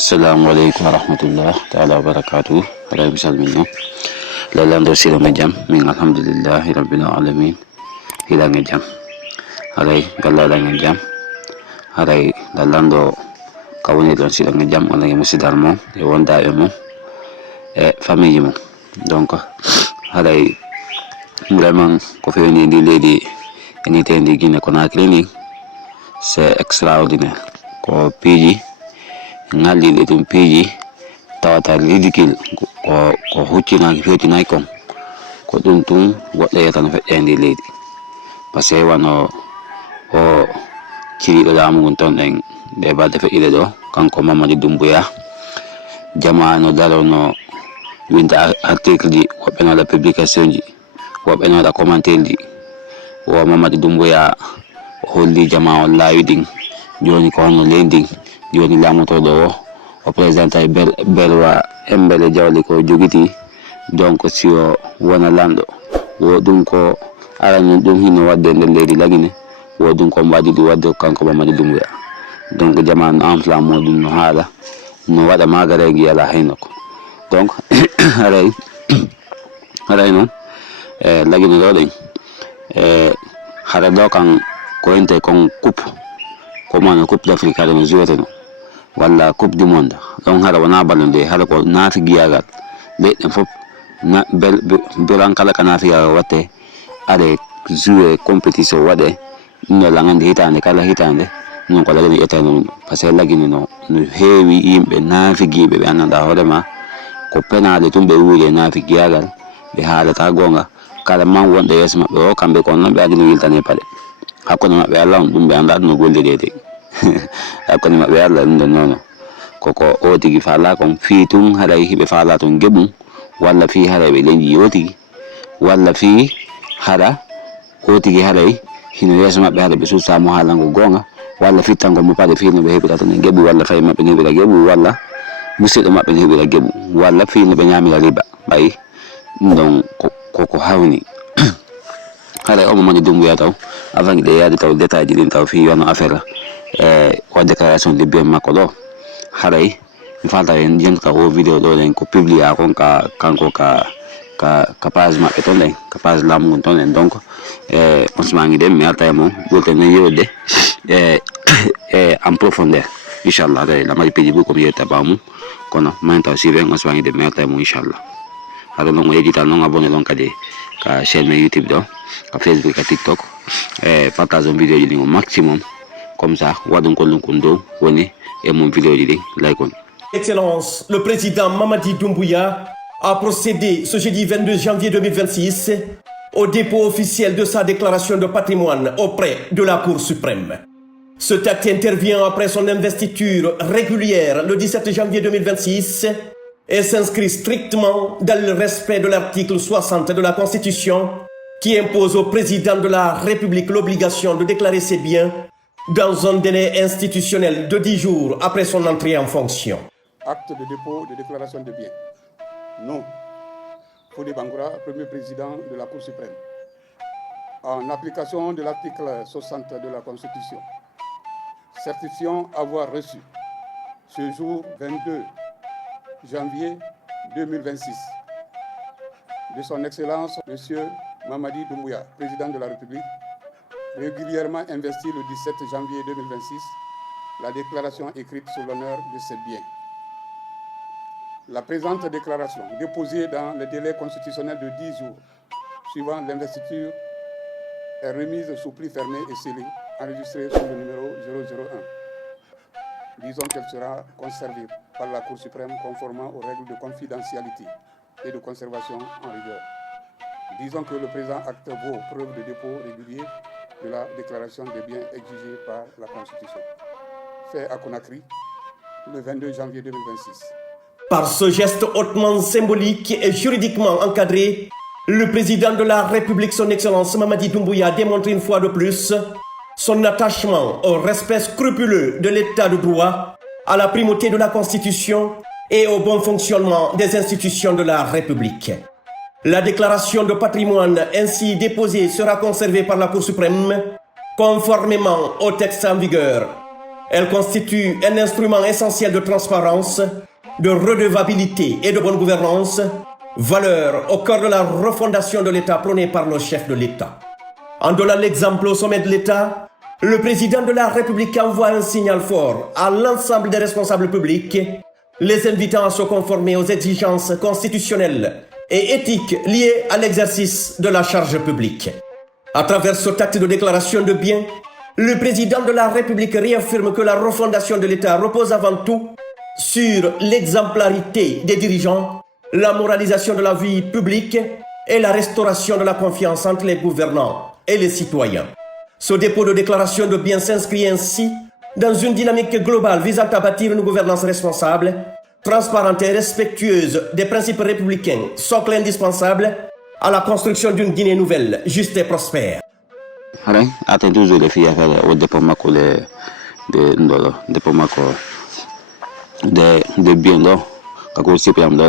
Assalamu alaikum warahmatullah ta'ala wabarakatuh. Alaikum salmino. Lalando sila ngajam. Ming alhamdulillahi rabbil alamin. Hila ngajam. Alay galala ngajam. Alay lalando kawuni don sila ngajam. Alay musidal mo. E wanda mo. E famille mo. Donc alay vraiment ko feni di lady anything di Guinée Conakry c'est extraordinaire. Ko piji ngali le tum piji tawata ridicule ko huccina fetina kon ko dum tum godde tan fe endi leydi parce que wano o ciri do lamu gon ton en de balde fe ile do kanko Mamadi Doumbouya jamano dalono winda article di wobeno la publication ji wobeno la commentaire di wo Mamadi Doumbouya holli jama on lawiding joni ko hono lending joni lamoto do o président belwa embele jawli ko jogiti donc si o wona lando wo dum ko arano dum hino wadde nder leydi lagine wo dum ko mbadi di wadde kanko Mamadi Doumbouya donc jamanu enfla modum no haala no wada magaregi ala haynoko donc aray non lagine do den hara do kan ko ente kon coupe comment coupe d'Afrique no jouete no wala coupe du monde donc hara wana balonde hara ko nafi giyagal be fop na belan kala kana fiya wate ade jouer compétition wade no la ngande hitande kala hitande non ko lagani etano parce que lagini no heewi yimbe nafi gibe be ananda horema ko penade tumbe wuule nafi giyagal be haalata gonga kala man wonde yes mabbe o kambe ko non be adini wiltane pade hakkono mabbe Allah dum be anda no golde dede hakkono mabbe Allah non koko o tigi fala kon fi tun haray hibe fala ton gebum walla fi haray be lenji yoti walla fi hara o tigi haray hino yes mabbe hada be su samu halango gonga walla fi tango mo pade fi no be hebita ton gebu walla fay mabbe ni be gebu walla musido mabbe ni be gebu walla fi no be nyami riba bay donc koko hawni haray o Mamadi Doumbouya taw avant de yaade taw détail din taw fi yono affaire wa déclaration de bien makolo haray mi falta en jenka o video do len ko publier kon ka kanko ka page mabbe ton len ka page lamu ton len donc on se mangi dem mi alta mo golte no yode en profondeur inshallah la mari pedi bu ko mi yetta bamu kono manta si ven on se mangi dem mi alta mo inshallah hado no edita no abonné donc kadi ka chaîne YouTube do ka Facebook ka TikTok partage un vidéo di au maximum comme ça wadon ko lunkundo woni et mon vidéo di like on. Excellence, le président Mamadi Doumbouya a procédé ce jeudi 22 janvier 2026 au dépôt officiel de sa déclaration de patrimoine auprès de la Cour suprême. Cet acte intervient après son investiture régulière le 17 janvier 2026 et s'inscrit strictement dans le respect de l'article 60 de la Constitution qui impose au président de la République l'obligation de déclarer ses biens dans un délai institutionnel de 10 jours après son entrée en fonction. Acte de dépôt de déclaration de biens. Non. Fodé Bangoura, premier président de la Cour suprême. En application de l'article 60 de la Constitution, certifiant avoir reçu ce jour 22 janvier 2026 de son Excellence M. Mamadi Doumbouya, président de la République, régulièrement investi le 17 janvier 2026, la déclaration écrite sur l'honneur de ses biens. La présente déclaration, déposée dans le délai constitutionnel de 10 jours suivant l'investiture, est remise sous pli fermé et scellé, enregistrée sous le numéro 001. Disons qu'elle sera conservée par la Cour suprême conformément aux règles de confidentialité et de conservation en vigueur. Disons que le présent acte vaut preuve de dépôt régulier de la déclaration des biens exigée par la Constitution. Fait à Conakry, le 22 janvier 2026. Par ce geste hautement symbolique et juridiquement encadré, le président de la République, son Excellence Mamadi Doumbouya, démontre une fois de plus son attachement au respect scrupuleux de l'état de droit, à la primauté de la Constitution et au bon fonctionnement des institutions de la République. La déclaration de patrimoine ainsi déposée sera conservée par la Cour suprême conformément au texte en vigueur. Elle constitue un instrument essentiel de transparence, de redevabilité et de bonne gouvernance, valeur au cœur de la refondation de l'État prônée par nos chefs de l'État. En donnant l'exemple au sommet de l'État, le président de la République envoie un signal fort à l'ensemble des responsables publics, les invitant à se conformer aux exigences constitutionnelles et éthiques liées à l'exercice de la charge publique. À travers cet acte de déclaration de biens, le président de la République réaffirme que la refondation de l'État repose avant tout sur l'exemplarité des dirigeants, la moralisation de la vie publique et la restauration de la confiance entre les gouvernants et les citoyens. Ce dépôt de déclaration de biens s'inscrit ainsi dans une dynamique globale visant à bâtir une gouvernance responsable, transparente et respectueuse des principes républicains, socle indispensable à la construction d'une Guinée nouvelle, juste et prospère. Hare, aten toujours les filles à au dépôt mako de ndolo, dépôt mako de bien do, kako sipi am do.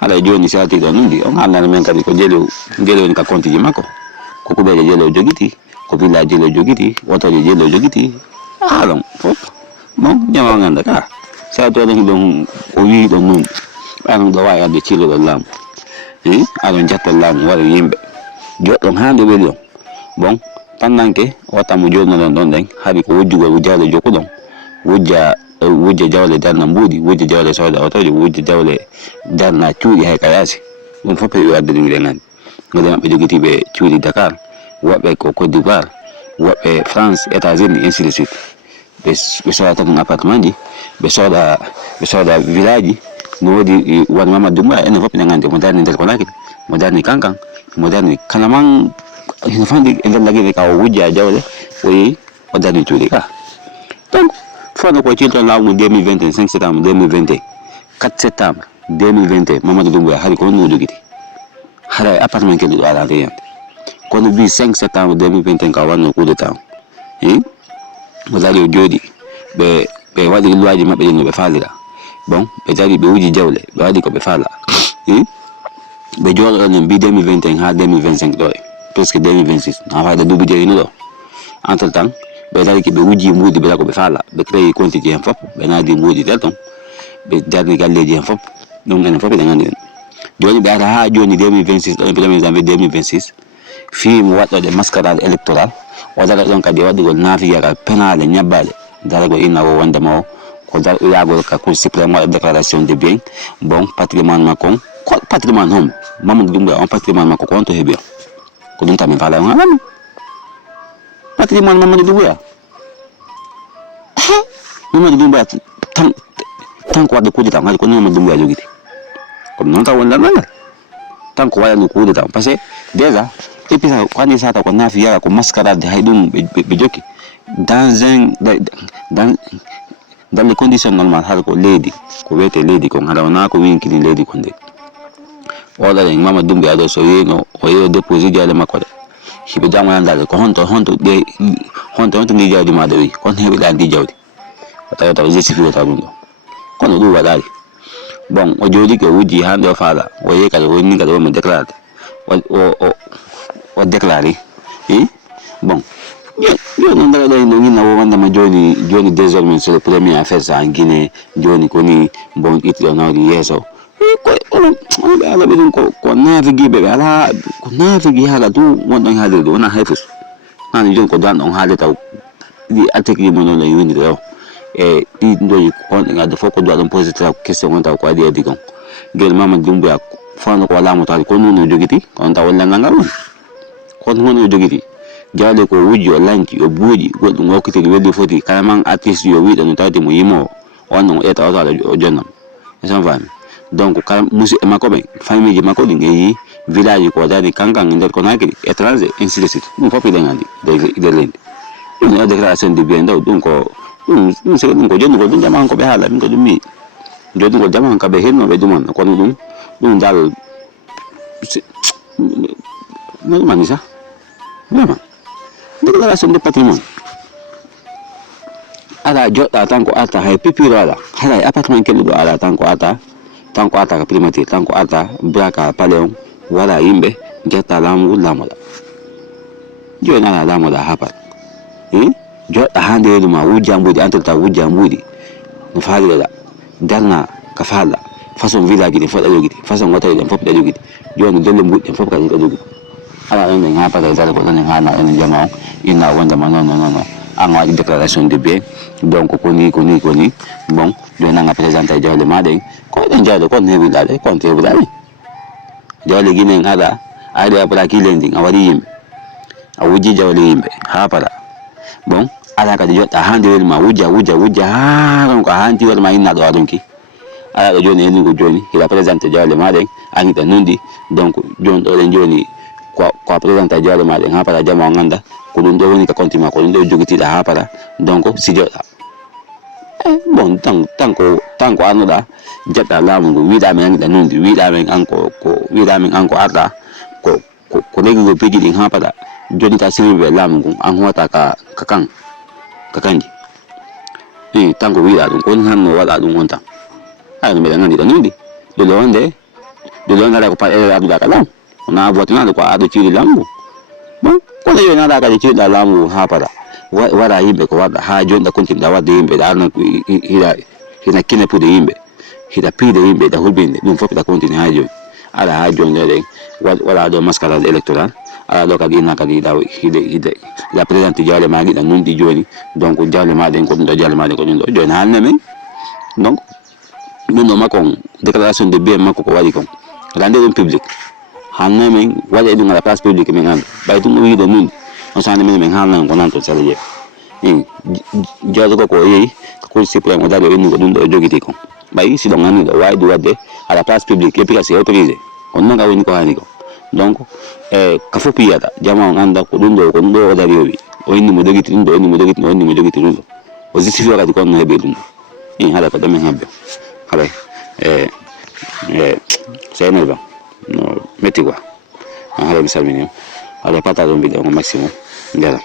Hare joni sa ti do nundi, on anda men kadi ko jelo ni ka konti mako. Ko ko be jelo jogiti, ko villa jelo jogiti, wato jelo jogiti. Alon, fop. Bon, nyama nganda ka. Sa to don o wi do nun. An do wa ya de chilo do lam. Alon jatta lam wala yimbe. Jodon hande weli. Bon, pendant que wata mu jodno don den habi ko wujjugo wujjale jokudon. Wujja jawle darna mbudi, wujja jawle soda otoje, wujja jawle darna cuudi hay kayasi. Dum fop e wadde dum ngel mabbe jogiti be cuudi Dakar, wabbe ko Côte d'Ivoire, wabbe France, États-Unis, ainsi de suite. Be soda tan appartement ji, be soda village, no wodi wan Mamadou Dumba en fop ngande mo darni der ko lakil, mo darni kankan, mo darni kalaman hino fandi en lagi ka wujja jawle o darni cuudi ka. Donc Fano ko children law 2020 5 septembre 2021 4 septembre 2021 Mamadou Doumbouya hari ko no jogiti hara appartement ke do ala reyante ko no bi 5 septembre 2021 ka wanno coup d'état mo dali jodi be wadi luwaji mabbe no be falira bon be dali be wuji jawle be wadi ko be fala be jolo on bi 2021 ha 2025 do presque 2026 na fa da dubi de no do entre temps be dali ki be wuji mudi be ko be fala be créer quantité en fop be nadi mudi delton be darni galleji en fop dum en fop da ngani joni be ha joni 2026 le 1er janvier 2026 fi mo waddo de mascarade électorale wadala don kadi wadi gol nafiya penale nyabale dara go ina wo wanda mo ko dal yago ka cour suprême de déclaration de biens bon patrimoine makon ko patrimoine hom Mamadou Doumbouya on patrimoine makon ko to hebia ko dum tamen fala on patrimoine Mamadou Doumbouya Mamadou Doumbouya tan ko wadde coup d'état ko Mamadou Doumbouya jogiti comme non ta wonda nanga tan ko wala no coup d'état parce que déjà et puis quand il s'attend qu'on a fait ko mascarade haydum be jokki dans les conditions normales har ko lady ko wete lady ko ngada wana ko winki lady ko de wala en Mamadou Doumbouya do so yeno o yo déposer jale makko hibe jamu ndal ko honto ni jawdi ma dewi kon hebe dal di jawdi taw justifié ta bundo kono du wadali bon o jodi ko wuji hande o fala o ye kala woni kala mo déclarer o déclarer bon yo non dara dai no ngina wo wanda ma joni désormais c'est le premier à faire ça en Guinée joni koni bon itlo na di yeso ko ala be ko navigi be ala ko navigi hala du won hade do na hefus nan jon ko dan on hade taw di attaque mo non la yuni do di ndoyi ko ngada foko do don poser la question on taw ko adi adi kon gel Mamadou Doumbouya fano ko wala mo taw ko no jogiti on taw wala nanga kon no jogiti jale ko wuji o lanki o buuji goddo ngokiti weddi foti kalaman artiste yo wi don tawde mo yimo on eta o jonnam ça va donc kam musi makobe famille makodi ngi village ko dadi kankan nder ko nakiri étranger ainsi de suite dum fopi ngandi de lendi une déclaration de bien do donc c'est donc joni ko dum jama ko be hala ko dum mi jodi ko jama ka be henno be dum ko dum dal no manisa vraiment déclaration de patrimoine ala jotta tanko ata hay pipiro ala hala appartement kelo do ala tanko ata ka primature tanko ata braka paleon wala yimbe jetta lamu lamola joni ala lamola hapat jotta hande ma wujja mbudi antalta wujja mbudi no faali da darna ka faala façon village de foda jogiti façon ngoto de fop da jogiti joni dolle mbudi fop ka da jogiti ala en nga pa da ko dan nga na en jama ina wonda ma non en waɗi déclaration de bien donc koni bon joni nga présenté jawle ma de ko den jawle ko ne windade ko te windade jawle ginen ada ayde abra kilendi a waɗi yimɓe a wujji jawle yimɓe ha para bon ala kadi jotta hande wel ma wujja ha ron ko hanti wel ma inna do adonki ala do joni en ko joni ila présenté jawle ma de anita nondi donc joni do den joni ko présenté jawle ma de ha para jama nganda ko dum do woni ka kontima ko dum do jogiti ha para donc si jotta bon tanko anuda jetta lamu go wiida men da nondi wiida men anko arda ko legi go peji din ha para joni ta sirbe lamu go an hota ka kanji tanko wiida dum ko hanno wada dum wonta ay no me ngandi da nondi do londe ko pa e adu da kalam na botina ko adu ci lamu bon ko le na da ka ci da lamu ha para wara yimɓe ko waɗa ha joni ɗa continue ɗa wadde yimɓe ɗa arno hina kine pude yimɓe hita piide yimɓe ɗa hulɓinde ɗum fof ɗa continue ha joni ala ha joni ɗe waɗa ɗo mascarade électoral ala ɗo kadi ina kadi ɗa présenté jawle ma ɗiɗa nunɗi joni donc jawle maɗen ko ɗum ɗo jawle maɗen ko ɗum ɗo joni haalne men donc ɗum ɗo makko déclaration de bien makko ko waɗi kon rende ɗum public haalne men waɗa ɗum ala place publique min anda ɓay ɗum o wiiɗo nunɗi on sani men haalna ko nanto sala je jawde ko yeyi ko suprême o dari o inni ko ɗum ɗo jogiti kon ɓayi si ɗon anni ɗo wawde wadde à la place publique efficace autorisé on noon ka woni ko hani ko donc ka fof yiyata jama on anda ko ɗum ɗo o dari o wi o inni mo jogiti ɗum ɗo o inni mo jogiti ɗum ɗo o justifie kadi ko on no heeɓi ɗum ɗo haɗa ko ɗomen heɓɓe haɗa seyno ba no metti quoi haɗa mi salmini haɗa partage on mbiɗe on maximum jaram